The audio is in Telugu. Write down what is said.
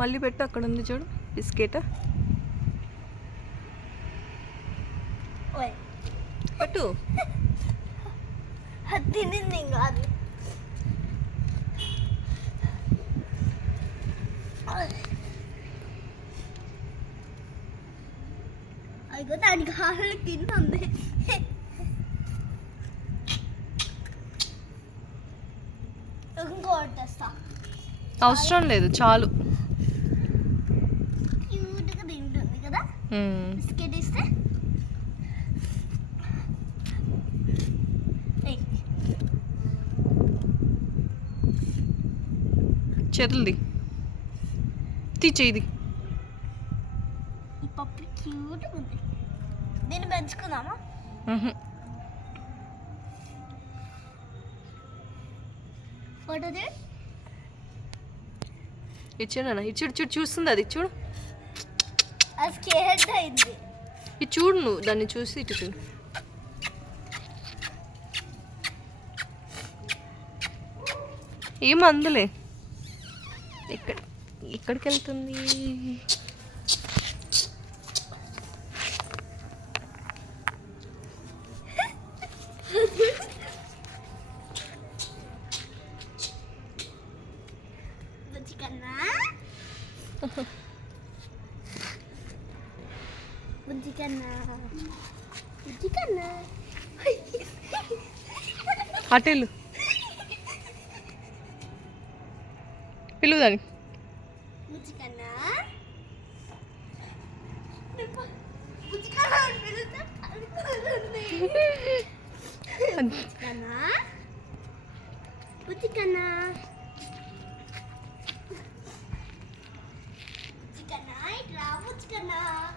మళ్ళీ పెట్టు, అక్కడ ఉంది చూడు బిస్కెట్ పెట్టు. తినింది కాదు. అదిగో దానికి హాలు కింద ఉంది. ఇంకోటి తెస్తా. అవసరం లేదు, చాలు. క్యూట్గా తింటుంది కదా బిస్కెట్ ఇస్తే. చేతులది తీచేది. ఈ పప్పు క్యూట్గా ఉంది. దీన్ని పెంచుకుందామా? ఫోటో ఇచ్చాడా? ఇచ్చుడు చూడు, చూస్తుంది అది చూడు. అది స్కేర్డ్ అయింది. ఇది చూడు, నువ్వు దాన్ని చూసి ఇటు చూడు. ఏం అందులే. ఎక్కడికి వెళ్తుంది? అటెలు పిలువు దాన్ని. Chicken night, Ravu chicken night.